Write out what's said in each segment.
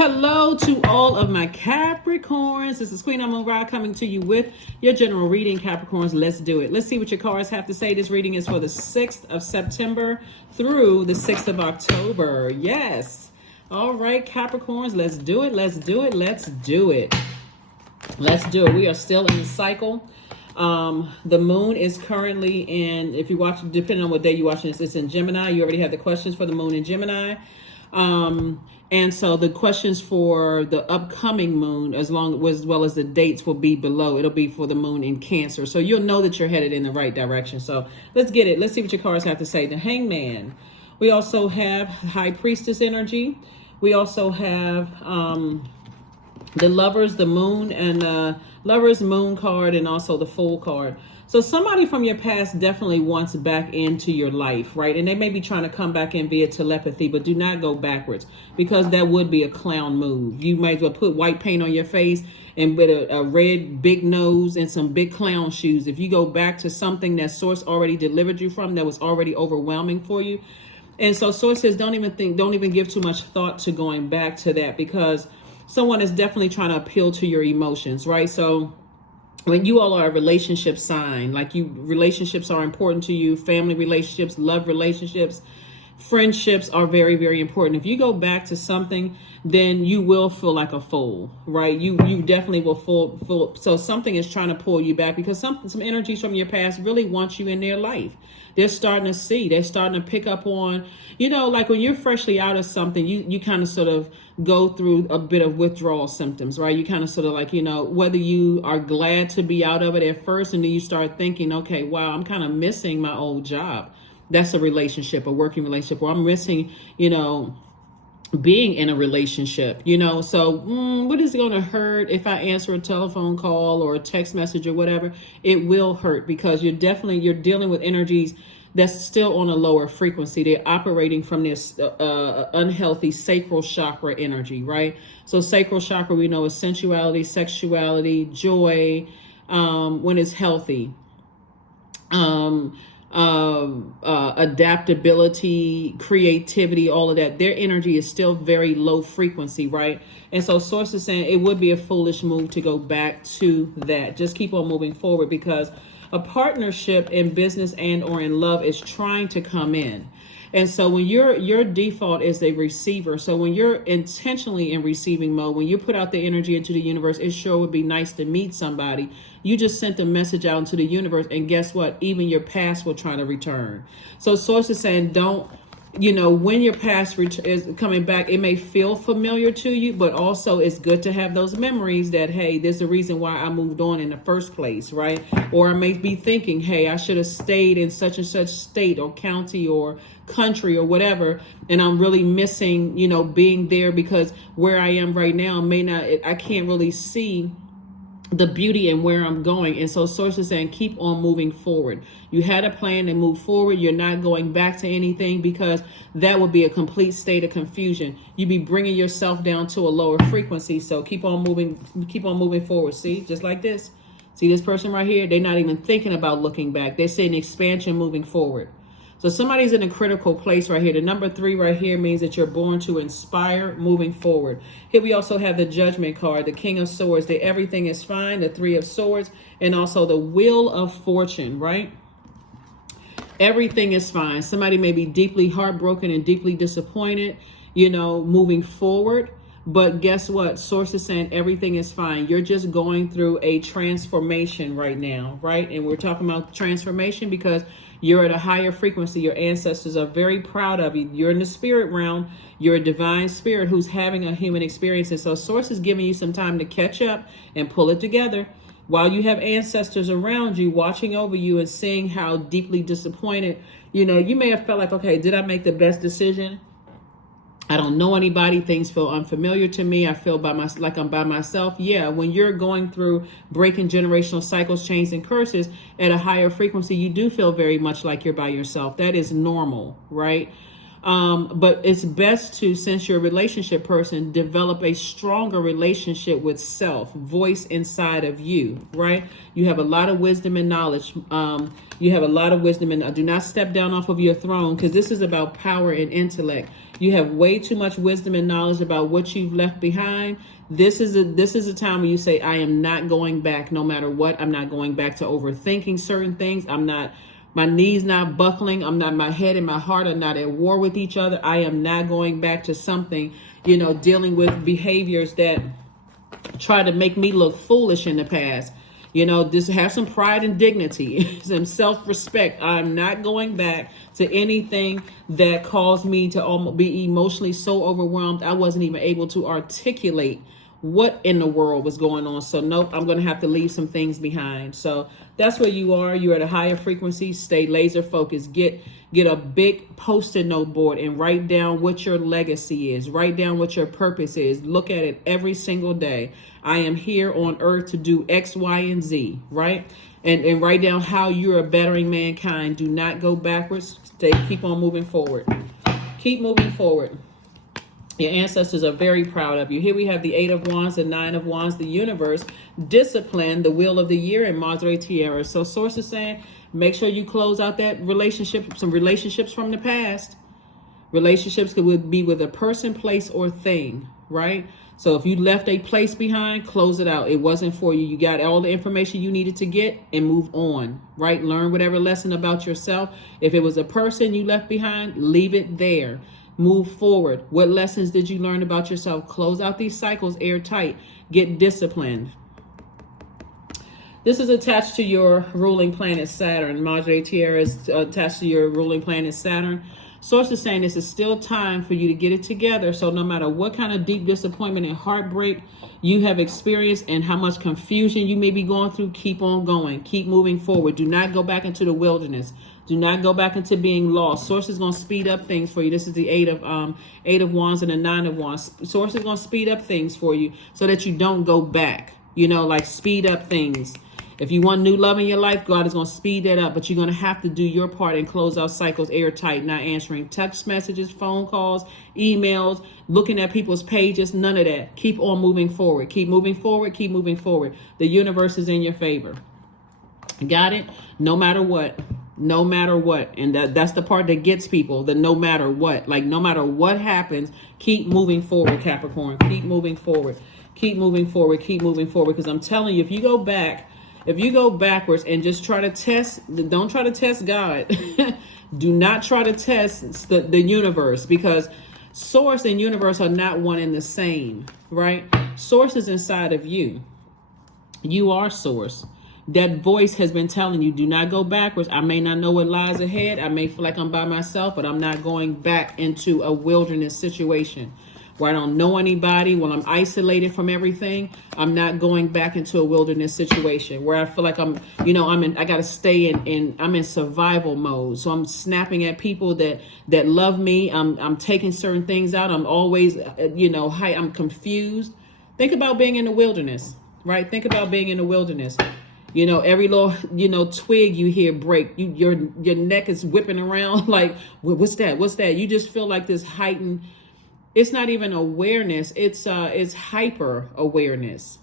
Hello to all of my Capricorns. This is Queen Moon Ra coming to you with your general reading. Capricorns, let's do it. Let's see what your cards have to say. This reading is for the 6th of September through the 6th of October. Yes. All right, Capricorns, let's do it. Let's do it. Let's do it. Let's do it. We are still in the cycle. The moon is currently in, if you watch, depending on what day you're watching this, it's in Gemini. You already have the questions for the moon in Gemini. And so the questions for the upcoming moon, as well as the dates, will be below. It'll be for the moon in Cancer. So you'll know that you're headed in the right direction. So let's get it. Let's see what your cards have to say. The Hangman. We also have High Priestess energy. We also have the Lovers, the Moon, and Lovers, Moon card, and also the Fool card. So somebody from your past definitely wants back into your life, right? And they may be trying to come back in via telepathy, but do not go backwards, because that would be a clown move. You might as well put white paint on your face and with a red big nose and some big clown shoes. If you go back to something that Source already delivered you from, that was already overwhelming for you. And so Source says don't even give too much thought to going back to that, because someone is definitely trying to appeal to your emotions, right? So when you all are a relationship sign, relationships are important to you, family relationships, love relationships, friendships are very, very important. If you go back to something, then you will feel like a fool, right? You definitely will feel. So something is trying to pull you back, because some energies from your past really want you in their life. They're starting to pick up on, like when you're freshly out of something, you kind of sort of go through a bit of withdrawal symptoms, right? You kind of sort of like, whether you are glad to be out of it at first, and then you start thinking, okay, wow, I'm kind of missing my old job. That's a relationship, a working relationship, or I'm missing, being in a relationship, so what is it going to hurt if I answer a telephone call or a text message or whatever? It will hurt, because you're dealing with energies that's still on a lower frequency. They're operating from this unhealthy sacral chakra energy, right? So sacral chakra, we know, is sensuality, sexuality, joy, when it's healthy. Adaptability, creativity, all of that. Their energy is still very low frequency, right? And so Source is saying it would be a foolish move to go back to that. Just keep on moving forward, because a partnership in business and or in love is trying to come in. And so when your default is a receiver, so when you're intentionally in receiving mode, when you put out the energy into the universe, it sure would be nice to meet somebody. You just sent a message out into the universe, and guess what? Even your past will try to return. So Source is saying when your past is coming back, it may feel familiar to you, but also it's good to have those memories that, hey, there's a reason why I moved on in the first place, right? Or I may be thinking, hey, I should have stayed in such and such state or county or country or whatever, and I'm really missing, being there, because where I am right now I can't really see the beauty and where I'm going. And so Source is saying keep on moving forward. You had a plan to move forward. You're not going back to anything, because that would be a complete state of confusion. You'd be bringing yourself down to a lower frequency. So keep on moving forward. See, just like this. See this person right here? They're not even thinking about looking back. They're saying expansion, moving forward. So somebody's in a critical place right here. The number 3 right here means that you're born to inspire, moving forward. Here we also have the Judgment card, the King of Swords, the everything is fine, the 3 of Swords, and also the Wheel of Fortune, right? Everything is fine. Somebody may be deeply heartbroken and deeply disappointed, moving forward. But guess what? Source is saying everything is fine. You're just going through a transformation right now, right? And we're talking about transformation because you're at a higher frequency. Your ancestors are very proud of you. You're in the spirit realm. You're a divine spirit who's having a human experience. And so Source is giving you some time to catch up and pull it together. While you have ancestors around you watching over you and seeing how deeply disappointed, you may have felt like, okay, did I make the best decision? I don't know anybody. Things feel unfamiliar to me. I feel like I'm by myself. Yeah, when you're going through breaking generational cycles, chains, and curses at a higher frequency, you do feel very much like you're by yourself. That is normal, right? But it's best to, since you're a relationship person, develop a stronger relationship with self, voice inside of you, right? You have a lot of wisdom and knowledge. You have a lot of wisdom, and do not step down off of your throne, because this is about power and intellect. You have way too much wisdom and knowledge about what you've left behind. This is a time when you say, I am not going back no matter what. I'm not going back to overthinking certain things. My knees not buckling. My head and my heart are not at war with each other. I am not going back to something, dealing with behaviors that try to make me look foolish in the past. Just have some pride and dignity, some self-respect. I'm not going back to anything that caused me to almost be emotionally so overwhelmed I wasn't even able to articulate what in the world was going on. So nope, I'm going to have to leave some things behind. So that's where you are. You're at a higher frequency. Stay laser focused. Get a big post-it note board and write down what your legacy is. Write down what your purpose is. Look at it every single day. I am here on earth to do X, Y, and Z, right? And write down how you're a bettering mankind. Do not go backwards. Keep on moving forward. Keep moving forward. Your ancestors are very proud of you. Here we have the 8 of Wands, the 9 of Wands, the universe, discipline, the wheel of the year, and Madre Tierra. So source is saying, make sure you close out that relationship, some relationships from the past. Relationships could be with a person, place, or thing, right? So if you left a place behind, close it out. It wasn't for you. You got all the information you needed to get and move on, right? Learn whatever lesson about yourself. If it was a person you left behind, leave it there. Move forward. What lessons did you learn about yourself? Close out these cycles airtight. Get disciplined. This is attached to your ruling planet Saturn. Madre Tierra is attached to your ruling planet Saturn. Source is saying this is still time for you to get it together. So no matter what kind of deep disappointment and heartbreak you have experienced and how much confusion you may be going through, keep on going. Keep moving forward. Do not go back into the wilderness. Do not go back into being lost. Source is going to speed up things for you. This is the 8 of Wands and the 9 of Wands. Source is going to speed up things for you so that you don't go back. Like speed up things. If you want new love in your life, God is going to speed that up, but you're going to have to do your part and close out cycles airtight, not answering text messages, phone calls, emails, looking at people's pages, none of that. Keep on moving forward. Keep moving forward. Keep moving forward. The universe is in your favor. Got it? No matter what. No matter what. And that's the part that gets people, the no matter what. Like no matter what happens, keep moving forward, Capricorn. Keep moving forward. Keep moving forward. Keep moving forward. Because I'm telling you, if you go backwards and just try to test, don't try to test God. Do not try to test the universe, because source and universe are not one and the same, right? Source is inside of you. You are source. That voice has been telling you, do not go backwards. I may not know what lies ahead. I may feel like I'm by myself, but I'm not going back into a wilderness situation where I don't know anybody, when I'm isolated from everything. I'm not going back into a wilderness situation where I feel like I got to stay I'm in survival mode. So I'm snapping at people that love me. I'm taking certain things out. I'm always, I'm confused. Think about being in the wilderness, right? Think about being in the wilderness. Every little, twig you hear break, your neck is whipping around like, what's that? What's that? You just feel like this heightened. It's not even awareness. It's hyper awareness,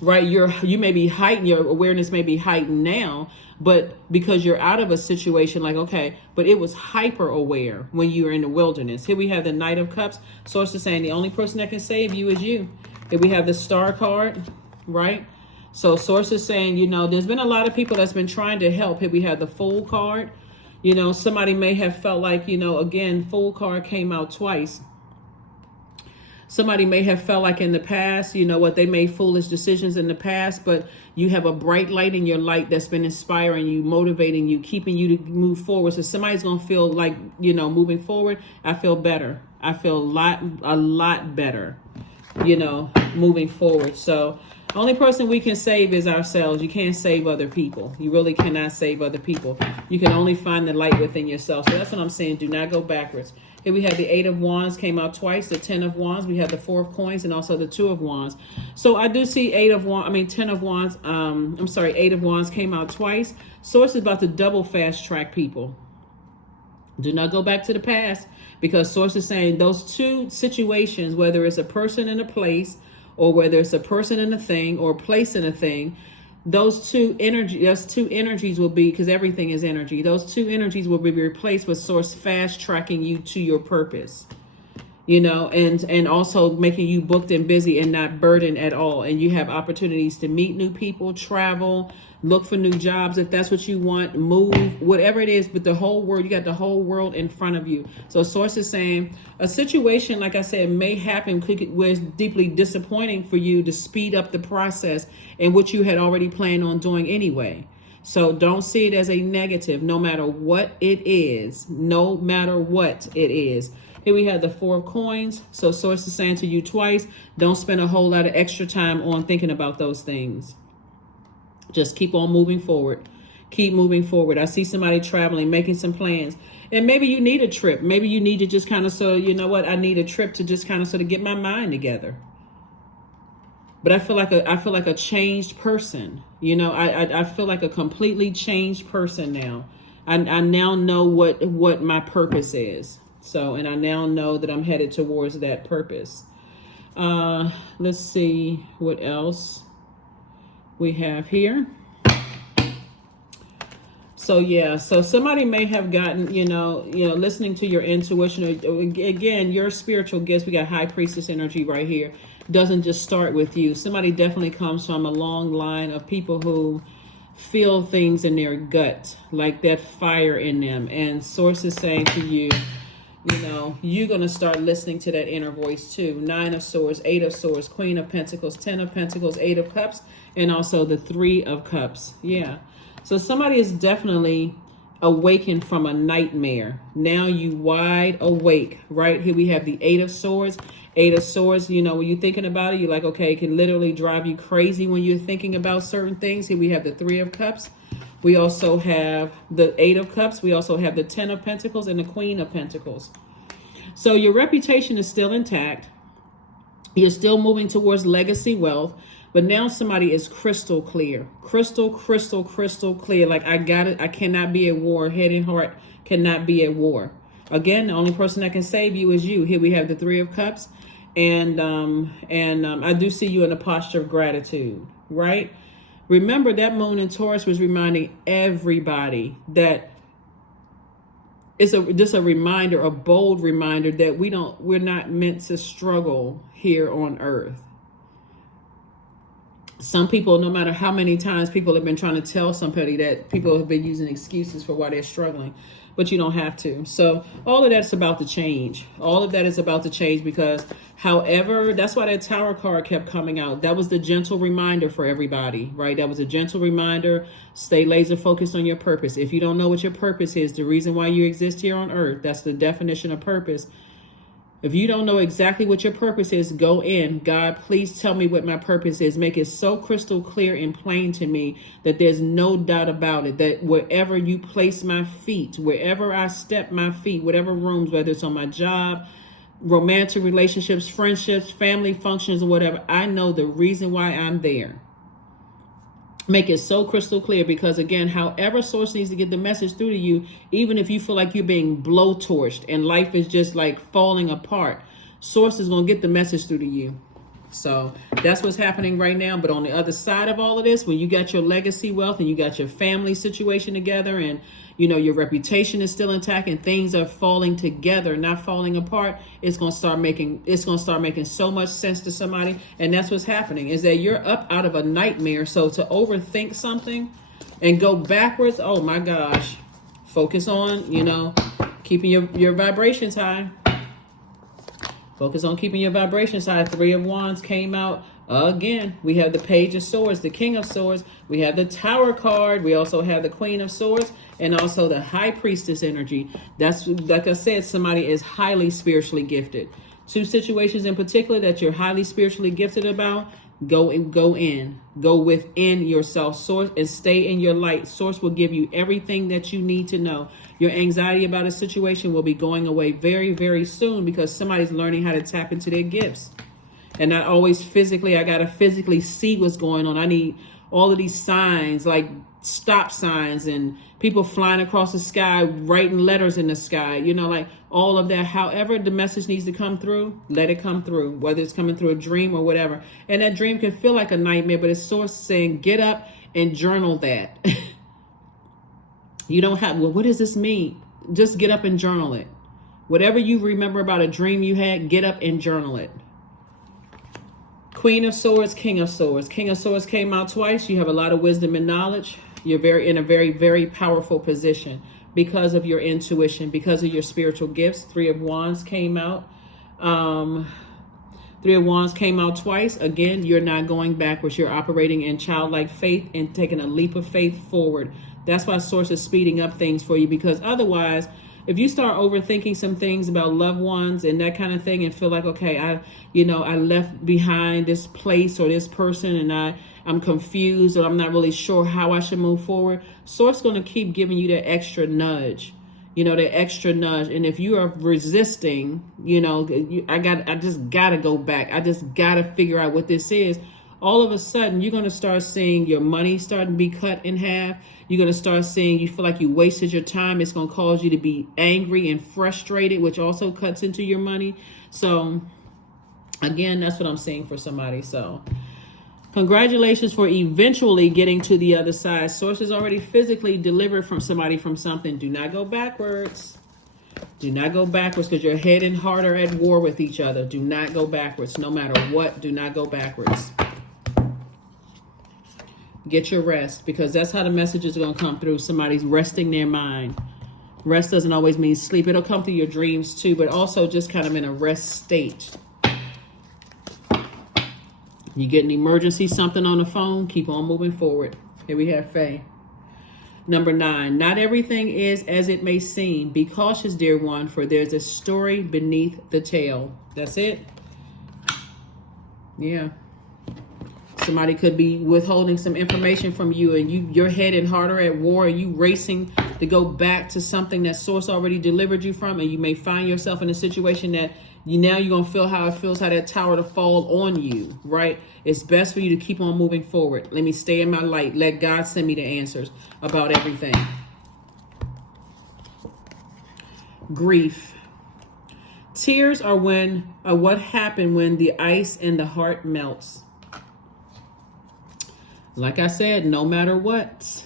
right? You may be heightened. Your awareness may be heightened now, but because you're out of a situation, like, okay, but it was hyper aware when you were in the wilderness. Here we have the Knight of Cups. Source is saying the only person that can save you is you. Here we have the Star card, right? So source is saying, there's been a lot of people that's been trying to help. Here we have the Fool card. Somebody may have felt like, again, Fool card came out twice. Somebody may have felt like in the past, they made foolish decisions in the past, but you have a bright light in your light that's been inspiring you, motivating you, keeping you to move forward. So somebody's going to feel like, moving forward, I feel better. I feel a lot better, moving forward. So only person we can save is ourselves. You can't save other people. You really cannot save other people. You can only find the light within yourself. So that's what I'm saying. Do not go backwards. Here we have the 8 of Wands came out twice, the 10 of Wands. We have the 4 of Coins and also the 2 of Wands. So I do see 10 of Wands. 8 of Wands came out twice. Source is about to double fast track people. Do not go back to the past, because Source is saying those two situations, whether it's a person and a place, or whether it's a person and a thing, or a place and a thing, those two energies will be, because everything is energy, those two energies will be replaced with Source fast tracking you to your purpose. And also making you booked and busy and not burdened at all. And you have opportunities to meet new people, travel, look for new jobs if that's what you want, move, whatever it is. But the whole world, you got the whole world in front of you. So Source is saying a situation, like I said, may happen where it's deeply disappointing for you to speed up the process in which you had already planned on doing anyway. So don't see it as a negative, no matter what it is, no matter what it is. Here we have the 4 of coins. So Source is saying to you twice, don't spend a whole lot of extra time on thinking about those things. Just keep on moving forward. Keep moving forward. I see somebody traveling, making some plans. And maybe you need a trip. Maybe you need to just kind of I need a trip to just kind of sort of get my mind together. But I feel like a changed person. I feel like a completely changed person now. I now know what my purpose is. So, and I now know that I'm headed towards that purpose. Let's see what else we have here. So yeah, so somebody may have gotten, listening to your intuition, or again, your spiritual gifts. We got High Priestess energy right here. Doesn't just start with you. Somebody definitely comes from a long line of people who feel things in their gut, like that fire in them. And Source is saying to you, you're going to start listening to that inner voice too. 9 of Swords, 8 of Swords, Queen of Pentacles, 10 of Pentacles, 8 of Cups, and also the 3 of Cups. Yeah. So somebody is definitely awakened from a nightmare. Now you wide awake, right? Here we have the 8 of Swords. 8 of Swords, when you're thinking about it, you're like, okay, it can literally drive you crazy when you're thinking about certain things. Here we have the 3 of Cups. We also have the 8 of Cups. We also have the 10 of Pentacles and the Queen of Pentacles. So your reputation is still intact. You're still moving towards legacy wealth. But now somebody is crystal clear. Crystal clear. Like, I got it. I cannot be at war. Head and heart cannot be at war. Again, the only person that can save you is you. Here we have the 3 of Cups. And I do see you in a posture of gratitude, right? Remember that moon in Taurus was reminding everybody that it's just a reminder, a bold reminder that we're not meant to struggle here on earth. Some people, no matter how many times people have been trying to tell somebody that, people have been using excuses for why they're struggling, but you don't have to. So all of that's about to change. All of that is about to change because, however, that's why that Tower card kept coming out. That was the gentle reminder for everybody, right? That was a gentle reminder. Stay laser focused on your purpose. If you don't know what your purpose is, the reason why you exist here on earth, that's the definition of purpose. If you don't know exactly what your purpose is, go in. God, please tell me what my purpose is. Make it so crystal clear and plain to me that there's no doubt about it, that wherever you place my feet, wherever I step my feet, whatever rooms, whether it's on my job, romantic relationships, friendships, family functions, or whatever, I know the reason why I'm there. Make it so crystal clear, because again, however Source needs to get the message through to you, even if you feel like you're being blowtorched and life is just like falling apart, Source is going to get the message through to you. So that's what's happening right now. But on the other side of all of this, when you got your legacy wealth and you got your family situation together, and your reputation is still intact and things are falling together, not falling apart, it's going to start making so much sense to somebody. And that's what's happening, is that you're up out of a nightmare. So to overthink something and go backwards, oh my gosh, focus on, keeping your vibrations high. Focus on keeping your vibrations high. 3 of Wands came out again. We have the Page of Swords, the King of Swords. We have the Tower card. We also have the Queen of Swords, and also the High Priestess energy. That's, like I said, somebody is highly spiritually gifted. 2 situations in particular that you're highly spiritually gifted about. Go within yourself, Source, and stay in your light. Source will give you everything that you need to know. Your anxiety about a situation will be going away very, very soon, because somebody's learning how to tap into their gifts. And not always physically, I got to physically see what's going on. I need all of these signs, like stop signs and people flying across the sky, writing letters in the sky, you know, like all of that. However the message needs to come through, let it come through, whether it's coming through a dream or whatever. And that dream can feel like a nightmare, but it's source saying, get up and journal that. You don't have, well, what does this mean? Just get up and journal it. Whatever you remember about a dream you had, get up and journal it. Queen of Swords, King of Swords. King of Swords came out twice. You have a lot of wisdom and knowledge. You're in a very, very powerful position because of your intuition, because of your spiritual gifts. Three of Wands came out. Three of Wands came out twice. Again, you're not going backwards. You're operating in childlike faith and taking a leap of faith forward. That's why Source is speeding up things for you, because otherwise, if you start overthinking some things about loved ones and that kind of thing and feel like, okay, I left behind this place or this person and I'm confused or I'm not really sure how I should move forward, Source going to keep giving you that extra nudge, the extra nudge. And if you are resisting, I just got to go back. I just got to figure out what this is. All of a sudden, you're going to start seeing your money starting to be cut in half. You're going to start seeing you feel like you wasted your time. It's going to cause you to be angry and frustrated, which also cuts into your money. So, again, that's what I'm seeing for somebody. So, congratulations for eventually getting to the other side. Source is already physically delivered from somebody from something. Do not go backwards. Do not go backwards, because your head and heart are at war with each other. Do not go backwards. No matter what, do not go backwards. Get your rest, because that's how the messages are going to come through. Somebody's resting their mind. Rest doesn't always mean sleep. It'll come through your dreams too, but also just kind of in a rest state. You get an emergency, something on the phone, keep on moving forward. Here we have Faye. Number 9, not everything is as it may seem. Be cautious, dear one, for there's a story beneath the tale. That's it. Yeah. Somebody could be withholding some information from you, and your head and heart are at war, and you racing to go back to something that Source already delivered you from, and you may find yourself in a situation that you're going to feel how it feels, how that tower to fall on you, right? It's best for you to keep on moving forward. Let me stay in my light. Let God send me the answers about everything. Grief. Tears are what happened when the ice in the heart melts. Like I said, no matter what.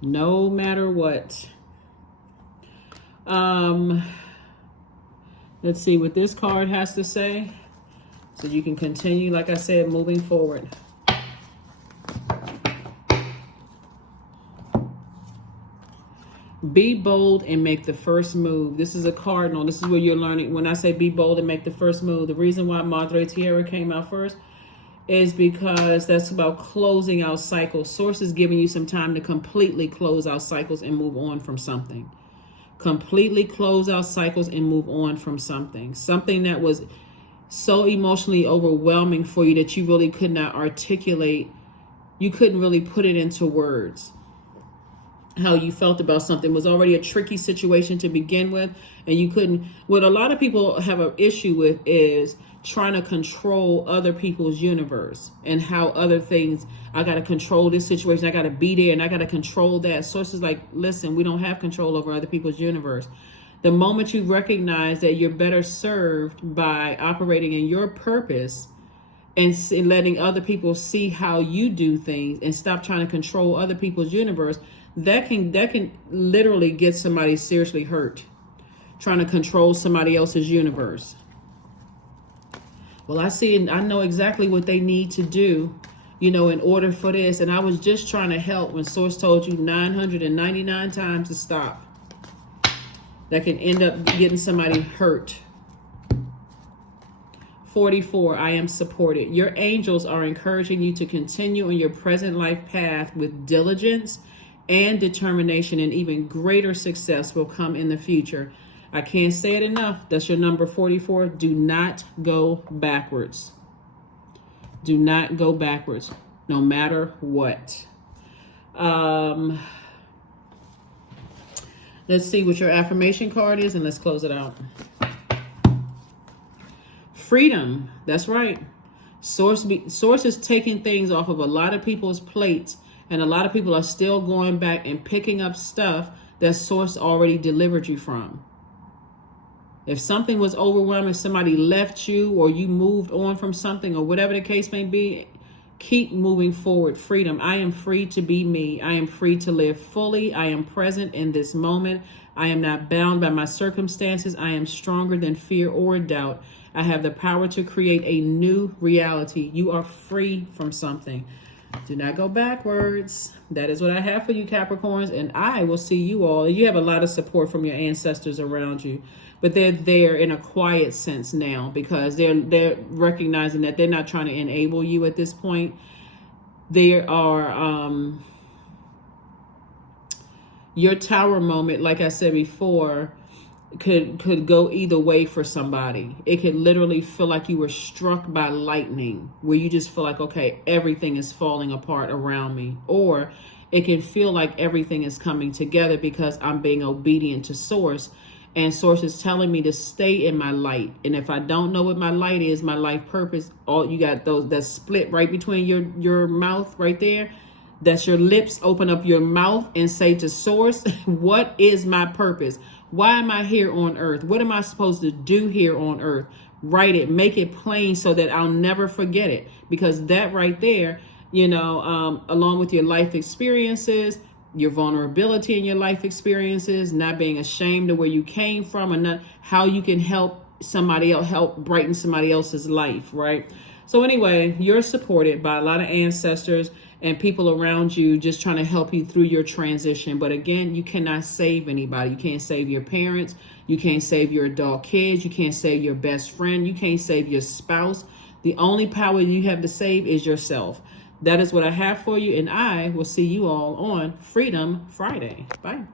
No matter what. Let's see what this card has to say, so you can continue, like I said, moving forward. Be bold and make the first move. This is a cardinal. This is where you're learning. When I say be bold and make the first move, the reason why Madre Tierra came out first is because that's about closing out cycles. Source is giving you some time to completely close out cycles and move on from something. Completely close out cycles and move on from something. Something that was so emotionally overwhelming for you that you really could not articulate. You couldn't really put it into words. How you felt about something was already a tricky situation to begin with, and you couldn't. What a lot of people have an issue with is trying to control other people's universe and how other things, I got to control this situation, I got to be there, and I got to control that. Sources like, listen, we don't have control over other people's universe. The moment you recognize that you're better served by operating in your purpose and letting other people see how you do things and stop trying to control other people's universe, that can literally get somebody seriously hurt, trying to control somebody else's universe. Well, I know exactly what they need to do, in order for this. And I was just trying to help when Source told you 999 times to stop. That can end up getting somebody hurt. 44, I am supported. Your angels are encouraging you to continue on your present life path with diligence and determination, and even greater success will come in the future. I can't say it enough. That's your number 44. Do not go backwards. Do not go backwards, no matter what. Let's see what your affirmation card is, and let's close it out. Freedom. That's right. Source is taking things off of a lot of people's plates And a lot of people are still going back and picking up stuff that source already delivered you from. If something was overwhelming, somebody left you or you moved on from something or whatever the case may be, keep moving forward. Freedom. I am free to be me. I am free to live fully. I am present in this moment. I am not bound by my circumstances. I am stronger than fear or doubt. I have the power to create a new reality. You are free from something. Do not go backwards. That is what I have for you, Capricorns, and I will see you all. You have a lot of support from your ancestors around you, but they're there in a quiet sense now because they're recognizing that they're not trying to enable you at this point. There are your tower moment, like I said before, could go either way for somebody. It could literally feel like you were struck by lightning, where you just feel like, okay, everything is falling apart around me. Or it can feel like everything is coming together because I'm being obedient to source, and source is telling me to stay in my light. And if I don't know what my light is, my life purpose, all you got those that split right between your mouth right there. That's your lips. Open up your mouth and say to source, what is my purpose? Why am I here on earth? What am I supposed to do here on earth? Write it, make it plain so that I'll never forget it. Because that right there, along with your life experiences, your vulnerability in your life experiences, not being ashamed of where you came from, and not how you can help somebody else, help brighten somebody else's life, right? So anyway, you're supported by a lot of ancestors and people around you just trying to help you through your transition. But again, you cannot save anybody. You can't save your parents. You can't save your adult kids. You can't save your best friend. You can't save your spouse. The only power you have to save is yourself. That is what I have for you. And I will see you all on Freedom Friday. Bye.